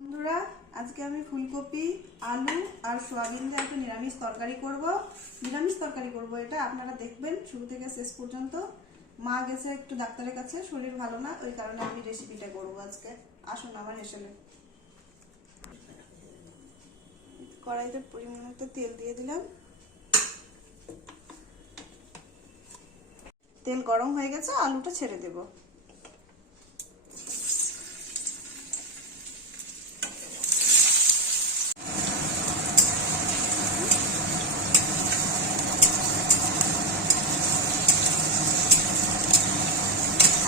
বন্ধুরা, আজকে আমি ফুলকপি, আলু আর সোয়াবিন দিয়ে একটা নিরামিষ তরকারি করব। এটা আপনারা দেখবেন শুরু থেকে শেষ পর্যন্ত। মা গেছে একটু ডাক্তারের কাছে, শরীর ভালো না, ওই কারণে আমি রেসিপিটা করব আজকে। আসুন আমার হেসেলে। কড়াইতে পরিমাণ মতো তেল দিয়ে দিলাম। তেল গরম হয়ে গেছে, আলুটা ছেড়ে দেব।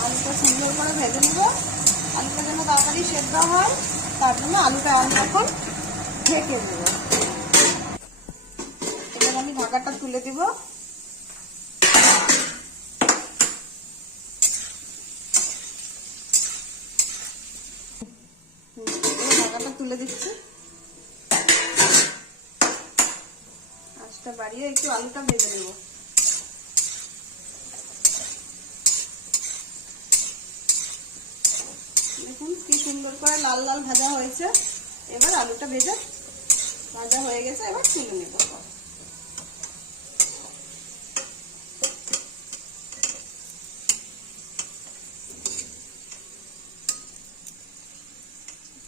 আলুটা সুন্দর করে ভেজে নেব। আলুটা যেন তাড়াতাড়ি সেদ্ধ হয়, তার জন্য আলুটা আমি এখন ঢেকে দেব। এবার আমি ঢাকাটা তুলে দিব। ঢাকাটা তুলে দিচ্ছি। আঁচটা বাড়িয়ে একটু আলুটা ভেজে নেব। দেখুন কি সুন্দর করে লাল লাল ভাজা হয়েছে। এবার আলুটা ভাজা হয়ে গেছে, এবার তুলে নেব।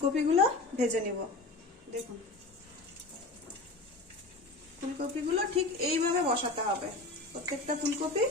কপিগুলো ভেজে নেব। দেখুন ফুলকপিগুলো ঠিক এইভাবে বসাতে হবে, প্রত্যেকটা ফুলকপি।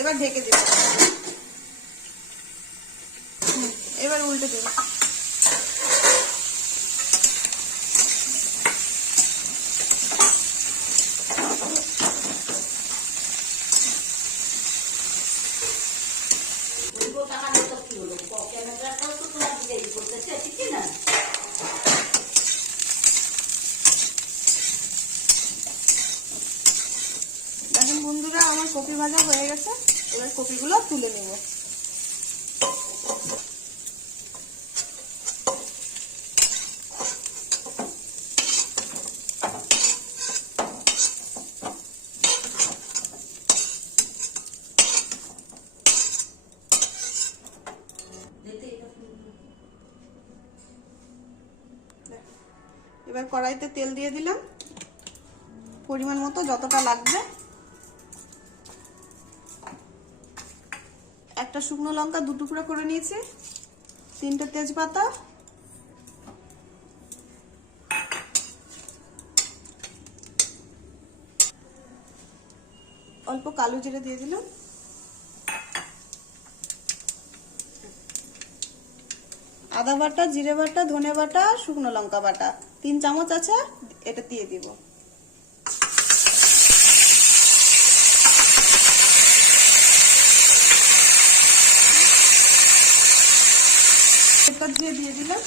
এবার ঢেকে দিব। এবার উল্টে দেব। দেখুন বন্ধুরা, আমার কপি ভাজা হয়ে গেছে। এবার কপিগুলো তুলে নেব। এবার কড়াইতে তেল দিয়ে দিলাম পরিমাণ মতো, যতটা লাগবে। একটা শুকনো লঙ্কা 2 টুকরা করে নিয়েছি, 3টে তেজপাতা, অল্প কালো জিরে দিয়ে দিলাম, আদা বাটা, জিরে বাটা, ধনে বাটা, শুকনো লঙ্কা বাটা 3 চামচ আছে, এটা দিয়ে দিব। এরপর দিয়ে দিলাম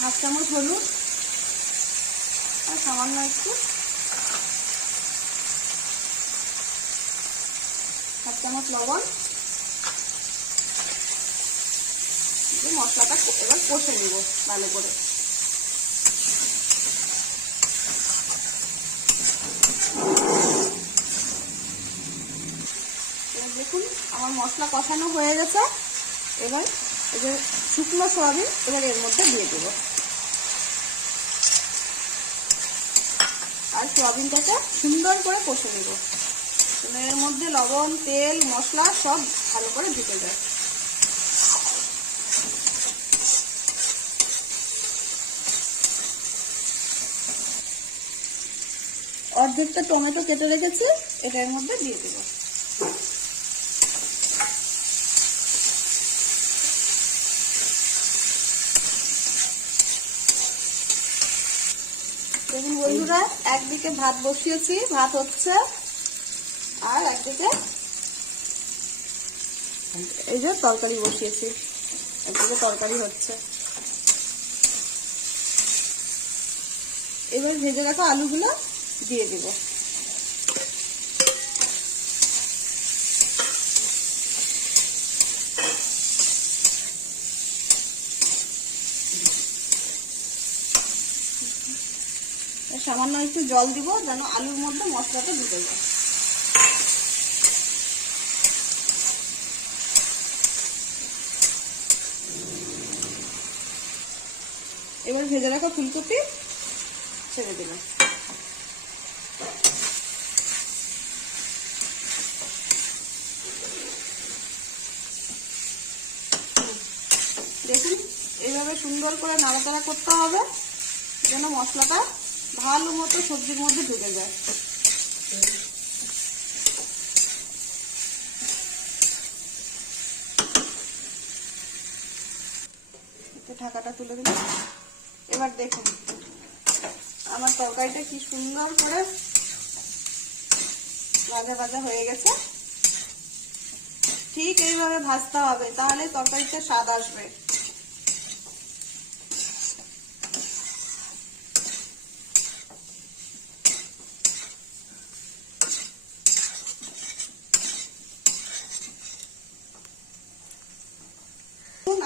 হাফ চামচ হলুদ আর সামান্য একটু হাফ চামচ লবণ। মশলাটা এবার কষে নিব ভালো করে। দেখুন আমার মশলা কষানো হয়ে গেছে। এবার এই যে শুকনো সয়াবিন এবার এর মধ্যে দিয়ে দেব, আর সয়াবিনটাকে সুন্দর করে কষে নেব। এর মধ্যে লবণ, তেল, মশলা সব ভালো করে ঢুকে যায়। অর্ধেকটা টমেটো কেটে রেখেছি, এটা এর মধ্যে দিয়ে দেব। দেখুন বন্ধুরা, একদিকে ভাত বসিয়েছি, ভাত হচ্ছে, আর একদিকে এই যে তরকারি বসিয়েছি, একদিকে তরকারি হচ্ছে। এবার ভেজে রাখা আলুগুলো দিয়ে দেব। সামান্য একটু জল দিব যেন আলুর মধ্যে মশলাটা ঢুকে যায়। এবার ভেজে রাখা ফুলকপি ছেড়ে দিলাম। দেখুন এইভাবে সুন্দর করে নাড়াচাড়া করতে হবে যেন মশলাটা ভালো মতো সবজির মধ্যে ঢুকে যায়। ঢাকাটা তুলে দিলাম। এবার দেখুন আমার তরকারিটা কি সুন্দর করে ভাজা ভাজা হয়ে গেছে। ঠিক এইভাবে ভাজতে হবে, তাহলে তরকারিতে স্বাদ আসবে।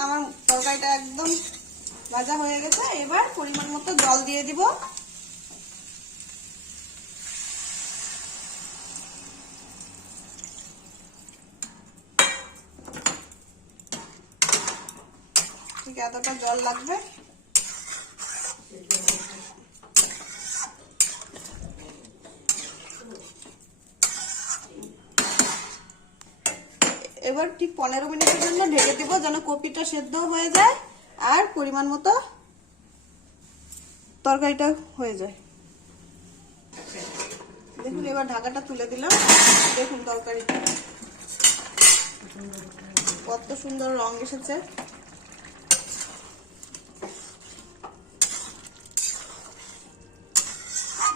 আমার তরকারিটা একদম ভাজা হয়ে গেছে। এবার পরিমাণ মতো জল দিয়ে দিব। ঠিক এতটা জল লাগবে। এবার ঠিক 15 মিনিটের জন্য ঢেকে দিব যেন কপিটা সেদ্ধ হয়ে যায় আর পরিমাণ মতো তরকারিটা হয়ে যায়। দেখুন এবার ঢাকাটা তুলে দিলাম। দেখুন তরকারিটা কত সুন্দর রং এসেছে।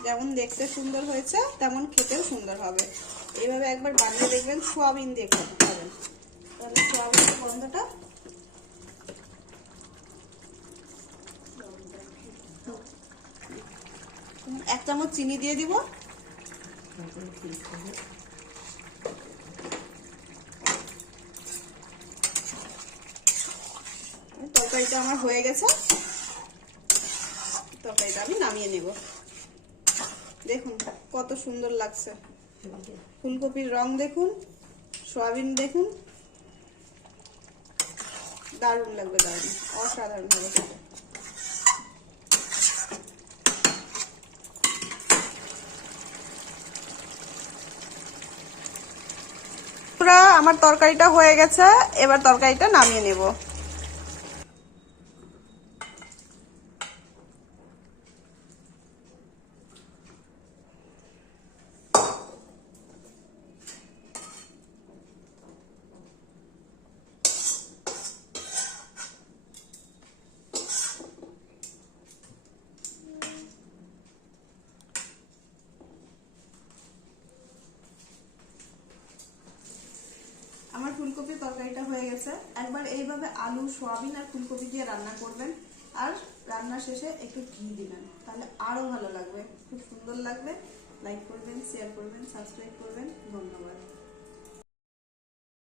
যেমন দেখতে সুন্দর হয়েছে তেমন খেতেও সুন্দর হবে। এইভাবে একবার বানিয়ে দেখবেন, সোয়াবিন দিয়ে খাবেন, তাহলে সোয়াবিনের গন্ধটা। এক চামচ চিনি দিয়ে দিব। তরকারিটা আমার হয়ে গেছে। তরকারিটা আমি নামিয়ে নেব। দেখুন কত সুন্দর লাগছে। ফুলকপির রং দেখুন, সয়াবিন দেখুন, দারুণ লাগবে, দারুণ, অসাধারণ হবে। পুরা আমার তরকারিটা হয়ে গেছে। এবার তরকারিটা নামিয়ে নেব। আমার ফুলকপির তরকারিটা হয়ে গেছে। একবার এইভাবে আলু, সয়াবিন আর ফুলকপি দিয়ে রান্না করবেন, আর রান্না শেষে একটু ঘি দিবেন, তাহলে আরো ভালো লাগবে, খুব সুন্দর লাগবে। লাইক করবেন, শেয়ার করবেন, সাবস্ক্রাইব করবেন। ধন্যবাদ।